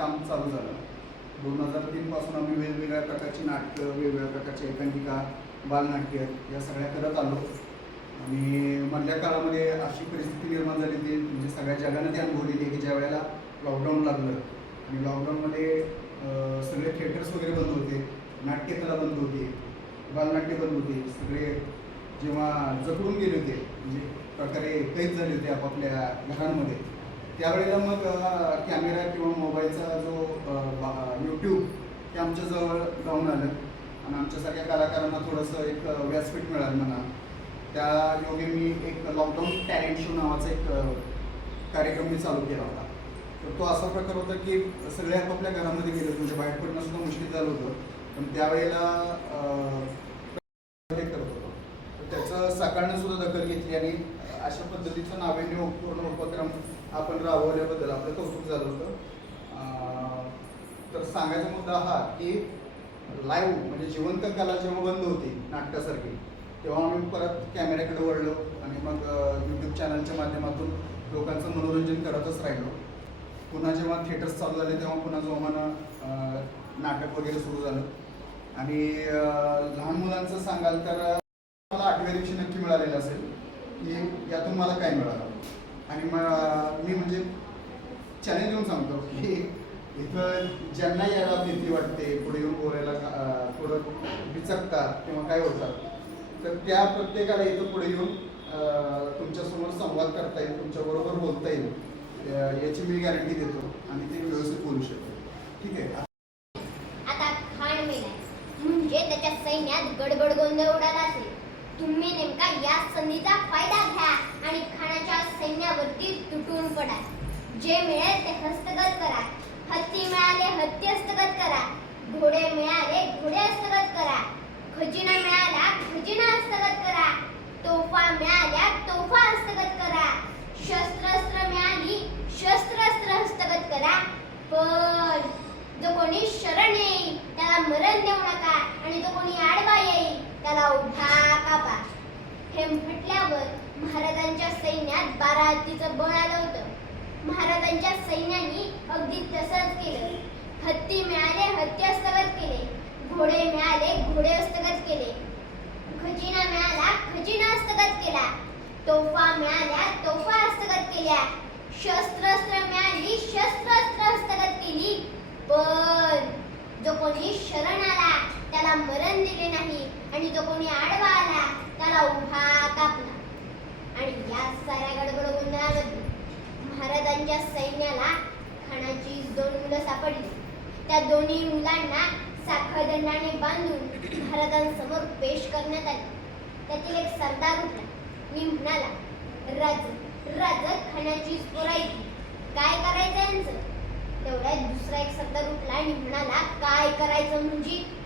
काम चालू झालं. दोन हजार तीनपासून आम्ही वेगवेगळ्या प्रकारची नाटकं वेगवेगळ्या प्रकारची एकांकिका बालनाट्य या सगळ्या करत आलो. आणि मधल्या काळामध्ये अशी परिस्थिती निर्माण झाली ती म्हणजे सगळ्या जगानं ती अनुभवलेली आहे की ज्या वेळेला लॉकडाऊन लागलं आणि लॉकडाऊनमध्ये सगळे थिएटर्स वगैरे बंद होते नाट्यकला बंद होती बालनाट्य बंद होती सगळे जेव्हा जखडून गेले होते म्हणजे प्रकारे कैद झाले होते आपापल्या घरांमध्ये त्यावेळेला मग कॅमेरा किंवा मोबाईलचा जो यूट्यूब हे आमच्याजवळ जाऊन आलं. आणि आमच्यासारख्या कलाकारांना थोडंसं एक व्यासपीठ मिळालं म्हणा. त्या योगे मी एक लॉकडाऊन टॅलेंट शो नावाचा एक कार्यक्रम मी चालू केला होता. तर तो असा प्रकार होता की सगळे आपापल्या घरामध्ये गेले म्हणजे बाहेर पडणं सुद्धा मुश्किल झालं होतं. पण त्यावेळेला हे करत होतो. तर त्याचं सकाळनं सुद्धा दखल घेतली आणि अशा पद्धतीचं नाविन्यपूर्ण उपक्रम आपण राबवल्याबद्दल आपलं कौतुक झालं होतं. तर सांगायचा मुद्दा हा की लाईव्ह म्हणजे जिवंत कला जेव्हा बंद होती नाटकासारखी तेव्हा आम्ही परत कॅमेऱ्याकडे वळलो आणि मग यूट्यूब चॅनलच्या माध्यमातून लोकांचं मनोरंजन करतच राहिलो. पुन्हा जेव्हा थिएटर्स चालू झाले तेव्हा पुन्हा जोमानं नाटक वगैरे सुरू झालं. आणि लहान मुलांचं सांगाल तर मला आठव्या दिवशी नक्की मिळालेलं असेल की यातून मला काय मिळालं? आणि मग मी म्हणजे चॅलेंज देऊन सांगतो की इथं ज्यांना यायला भीती वाटते पुढे येऊन बोलायला थोडं बिचकतात किंवा काय होतात तर त्या प्रत्येकाला इथं पुढे येऊन तुमच्यासमोर संवाद करता येईल तुमच्याबरोबर बोलता येईल. याची मी गॅरंटी देतो आणि ते व्यवस्थित बोलू शकतो. ठीक आहे? आता खाण मेलाय म्हणजे त्याच्या सैन्यात गडबड गोंधळ उडाला असेल. तुम्ही नेमका या संधीचा फायदा घ्या आणि खानाच्या सैन्यावरती तुटून पडा. जे मिळेल ते हस्तगत करा. हत्ती मिळाले हत्ती हस्तगत करा. घोडे मिळाले घोडे हस्तगत करा. खजिना मिळाला खजिना हस्तगत करा. तोफा मिळाल्या तोफा हस्तगत करा. शस्त्रास्त्र मिळाली शस्त्रास्त्र हस्तगत करा. पण जो कोणी शरण येईल त्याला मरण देऊ नका आणि जो कोणी आडवा येईल त्याला उभा कापा. हे म्हटल्यावर महाराजांच्या सैन्यात बारा हत्तीचं बळ आलं होतं. महाराजांच्या सैन्याने अगदी तसंच केलं. हत्ती मिळाले हत्ती हस्तगत केले. घोडे मिळाले घोडे हस्तगत केले. खजिना मिळाला खजिना हस्तगत केला. तोफा मिळाल्या तोफा हस्तगत केल्या. शस्त्रास्त्र मिळाली शस्त्रास्त्र हस्तगत केली. पण जो कोणी शरण आला त्याला मरण दिले नाही. आणि जो कोणी आडवा आला त्याला उभा कापला. आणि या साऱ्या गडबड गोंधळामध्ये महाराजांच्या सैन्याला खानाची दोन मुलं सापडली. त्या दोन्ही मुलांना साखळदंडाने बांधून महाराजांसमोर पेश करण्यात आले. त्यातील एक सरदार उठला मी म्हणाला राज राज खाण्याची पोरायची काय करायचं यांचं? तेवढ्यात दुसरा एक सरदार उठला आणि म्हणाला काय करायचं म्हणजे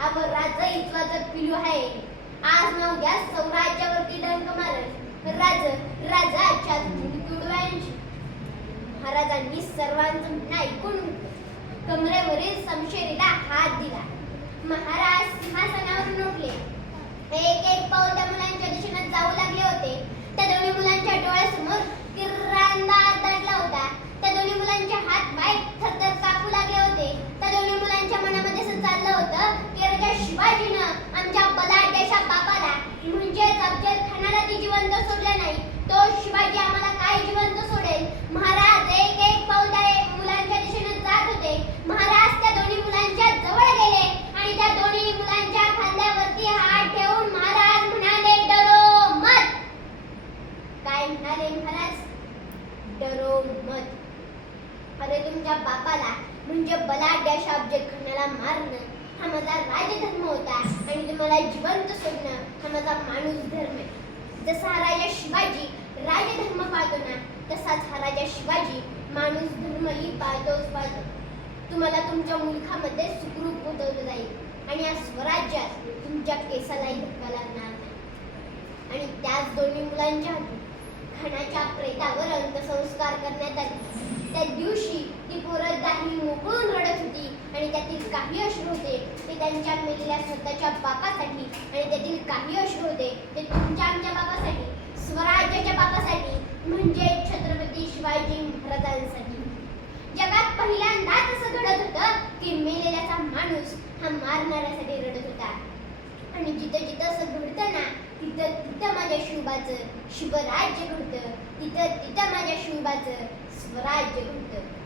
राजा इथला जग पिलू आहे. आज ना उद्या सौराज्यावरती डंक मारल. राज राजाच्या तुडवायांची महाराजांनी सर्वांचं म्हणणं ऐकून कमरेवरील समशेरीला हात दिला. महाराज सिंहासनावरून उठले एक एक पाऊल त्या मुलांच्या दिशेने जाऊ लागले होते. त्या दोन्ही मुलांच्या डोळ्यासमोर किरांदा दडला होता. त्या दोन्ही मुलांचे हात बाहेर तुमच्या केसालाही धक्का लागणार नाही. आणि त्याच दोन्ही मुलांच्या खणाच्या प्रेतावर अंत्यसंस्कार करण्यात आले. त्या दिवशी ती पोरं दाही मोकळून रडत होती आणि त्यातील काही अश्रू होते ते त्यांच्या मेलेल्या स्वतःच्या बापासाठी आणि त्यातील काही अश्रू होते ते तुमच्या आमच्या बापासाठी स्वराज्याच्या बापासाठी म्हणजे छत्रपती शिवाजी महाराजांसाठी. जगात पहिल्यांदाच असं घडत होतं की मेलेल्याचा माणूस हा मारणाऱ्यासाठी रडत होता. आणि जिथं जिथं असं घडतं ना तिथं तिथं माझ्या शिवबाचं शुभराज्य घडतं तिथं तिथं माझ्या शुंबाचं स्वराज्य घडतं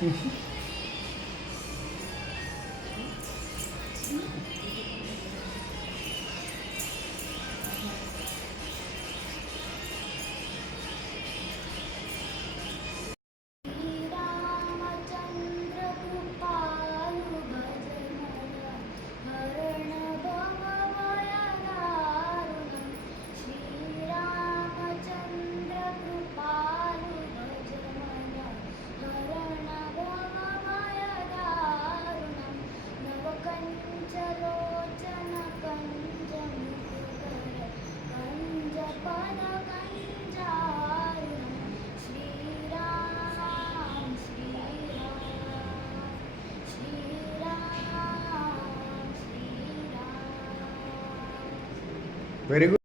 Mm-hmm. very good.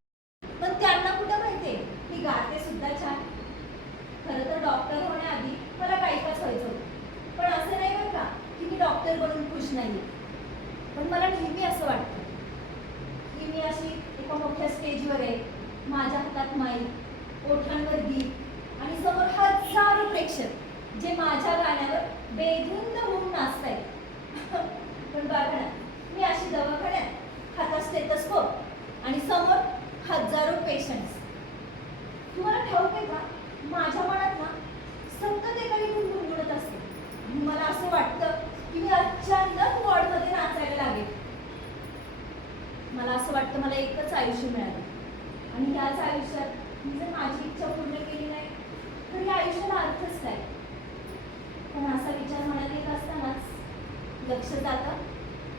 याच आयुष्यात मी जर माझी इच्छा पूर्ण केली नाही तर या आयुष्याला अर्थच नाही. पण असा विचार मनात येत असतानाच लक्ष जातं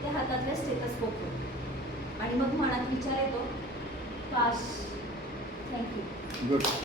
ते हातातल्या स्टेटस बघतो आणि मग मनात विचार येतो काश थँक्यू गुड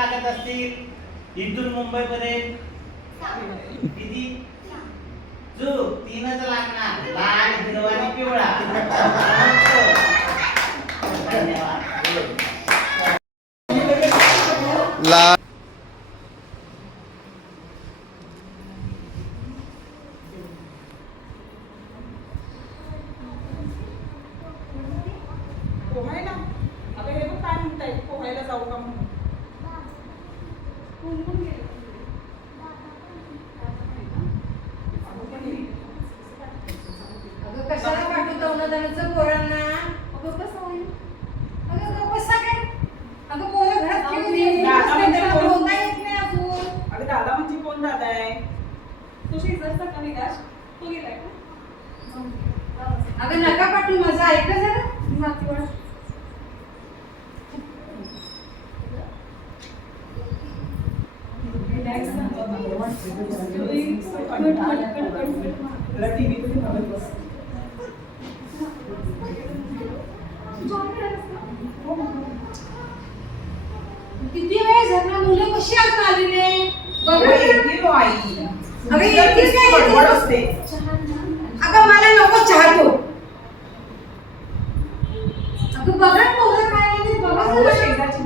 लागत असतील? इथून मुंबई पर्यंत किती? जो तीनच लागणार. लाल हिरवा आणि पिवळा. ला अगं नका पाठवू माझा. ऐका जरा? मातीवर किती वेळ झाला मुलं कशी आज आली नाही बघा. आई अगं येतील मला नको चहा तो काय येते बघा पोरं. शेजारची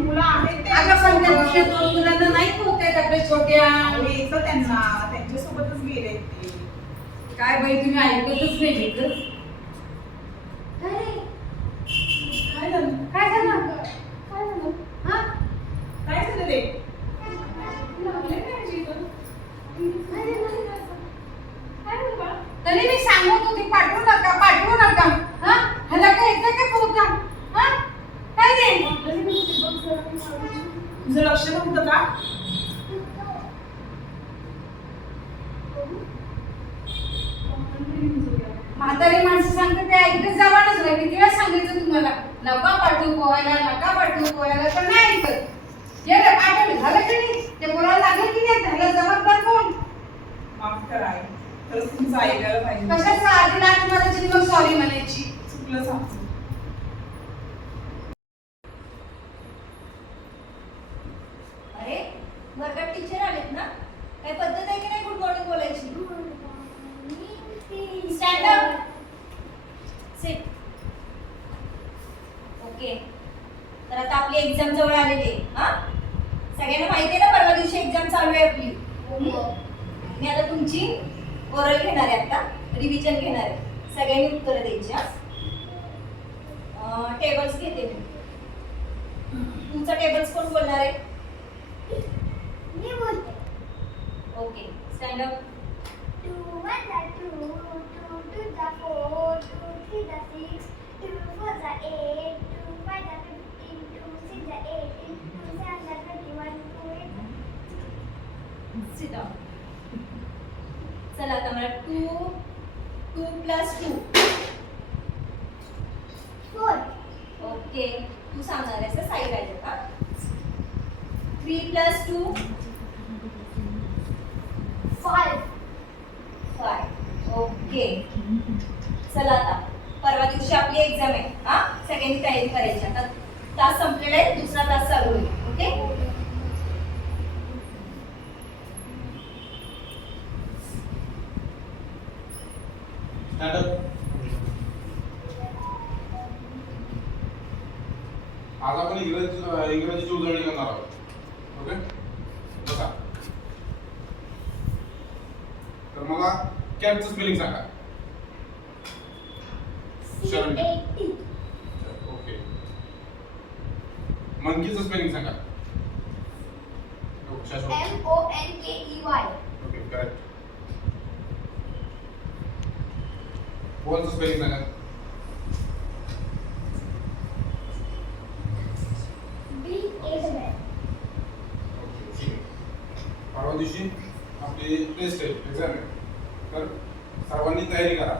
मुलं आहेत ते. अगं पण दोन मुलांना नाही पोहत आहेत आपल्या छोट्या. अहो, यायचं त्यांना. त्यांच्यासोबतच गेले काय बाई तुम्ही ऐकतच नाही तिथं काय पद्धत आहे की नाही गुड मॉर्निंग बोलायची? स्टँड अप सिट ओके तर आता आपली एक्झाम जवळ आलेली आहे. हा? सगळ्यांना माहिती आहे ना परवा दिवशी एक्झाम चालू आहे आपली. मी आता तुमची ओरल घेणार आहे आता. रिव्हिजन घेणार आहे. सगळ्यांनी उत्तरं द्यायची टेबल्स घेते मी. तुमचा टेबल्स कोण बोलणार आहे? okay stand up Two one the two, two two the four, two three the six, two four the eight, two five the fifteen, two six the eighteen, two seven the twenty-one, two eight the sit down चला आता मला two two plus two four, okay तू सांगणार आहेस साई राहिलं का three plus two five, five okay चला आता. परवा दिवशी आपली एक्झाम आहे. हा? सगळ्यांनी तयारी करायची. आता तास संपलेला आहे. दुसरा तास चालू होईल. ओके आज आपण इंग्रजी इंग्रजीची उजळणी करणार आहोत. ओके बसा तर मला कॅटचं स्पेलिंग सांगा. ओके. मंकीचं स्पेलिंग सांगा. हो, N K E Y, okay correct बॉलचं spelling सांगा. ओके ठीक. परवा दिवशी आपली टेस्ट आहे एक्झाम आहे. तयारी करा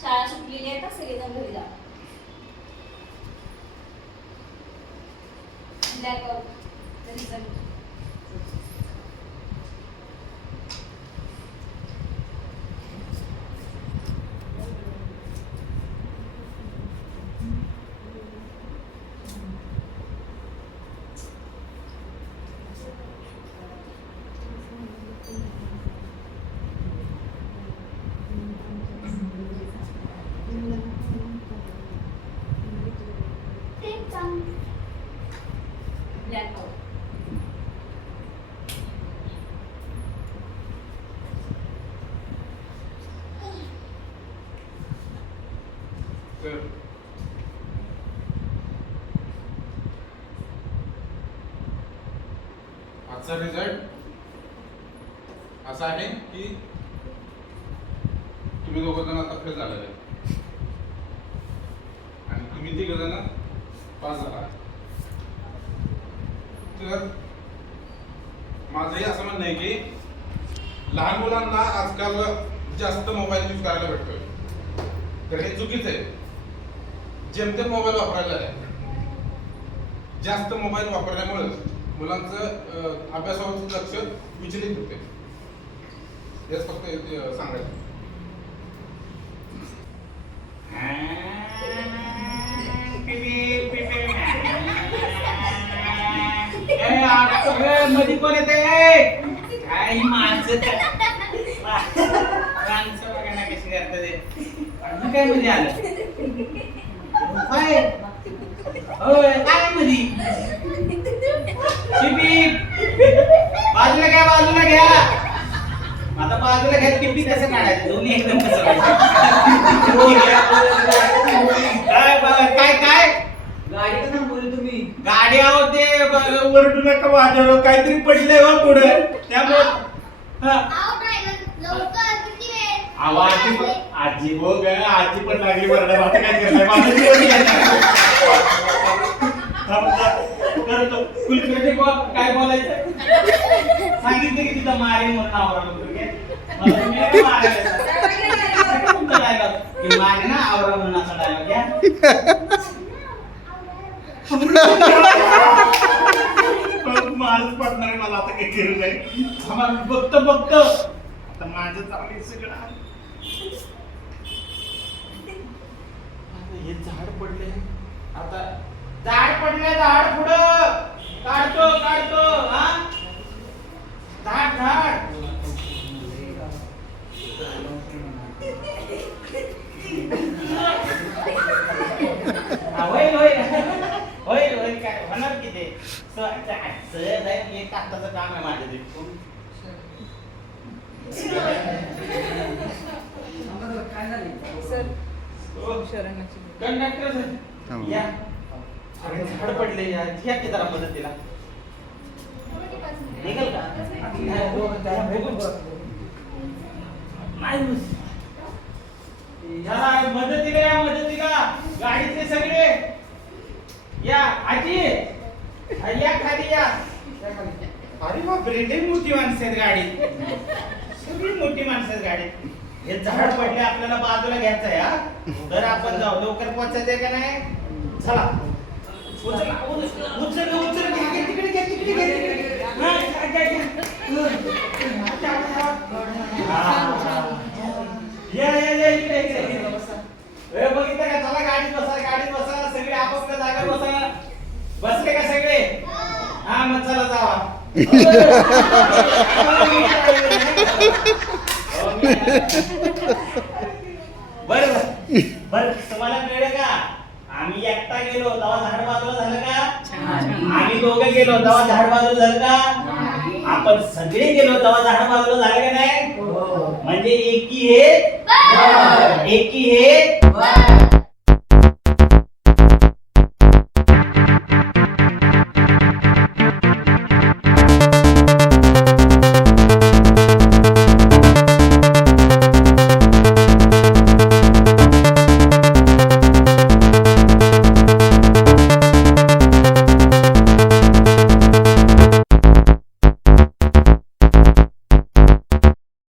शाळा सुटलेली आहे का सगळेजण घरी जा तर आजचा रिझल्ट असा आहे की तुम्ही दोघं जण आता फेल झालेले आहे. आणि तुम्ही तिघ जण पास झाला तर माझंही असं म्हणणं आहे की लहान मुलांना आजकाल जास्त मोबाईल यूज करायला भेटतोय. तर हे चुकीचं आहे. जेमतेम मोबाईल वापरायला आहे जास्त मोबाईल वापरल्यामुळे मुलांचं अभ्यासावरचं लक्ष विचलित होते हेच फक्त सांगायचं. मध्ये कोण येते काही माणसं माणसं बघा ना कशी करतात काय म्हणजे आलं? होय होय काय मध्ये टिपी बाजूला घ्या बाजूला घ्या. आता बाजूला घ्या टिपी कसं काढायचं? दोन्ही एकदम कसं काय बघा काय काय? गाडी तुम्ही. गाडी आहो ते वरडू नका वाजव काहीतरी पडलंय बा पुढं. त्यामुळं हा. आओ आजी पण आजी हो ग आजी पण लागली बरं आता काय करणार माझं जीवन करतो. कुलकर्णी बुवा, काय बोलायचं? सांगितलं की तिथं मारेन म्हणून आवरा म्हणतो मारे ना आवरा म्हणून असा डायलॉग मारच पडणार मला आता काही केलं नाही बघतो बघतो. आता माझं चालू सगळं. हे झाड पडले आता झाड पडले झाड पुढं. काढतो काढतो हा? झाड झाड. हा, होईल होईल. होईल होईल काय होणार की ते? सहज आहे एक तासाचं काम आहे माझं ते काय झाले? कंडक्टर या. अरे झाड पडले या. या की जरा मदतीला. निघेल का? नाही बस. जरा मदतीला या मदतीला. गाडीतले सगळे. या आजी. हा, या खाली या. अरे बापरे लई मोठी माणसं आहेत गाडीत सगळी मोठी माणसं आहेत गाडीत हे झाड पडले आपल्याला बाजूला घ्यायचं आहे हा? तर आपण जाऊ. लवकर पोहोचायचंय का नाही? चला. उचल उचल उचल. घ्या घ्या, तिकडे घ्या तिकडे घ्या तिकडे घ्या. हा, घ्या, घ्या, घ्या. हा. या या या इकडे इकडे इकडे. ए, बघितलं का? चला गाडीत बसा गाडीत बसा. सगळे आपापल्या जागा बसा. बसले का सगळे? हा मग चला जावा. बर बर तुम्हाला कळलं का? आम्ही एकटा गेलो तेव्हा झाड बाजूला झालं का? आम्ही दोघं गेलो तेव्हा झाड बाजूला झालं का? आपण सगळे गेलो तेव्हा झाड बाजूला झालं का नाही? म्हणजे एकी हे एकी हे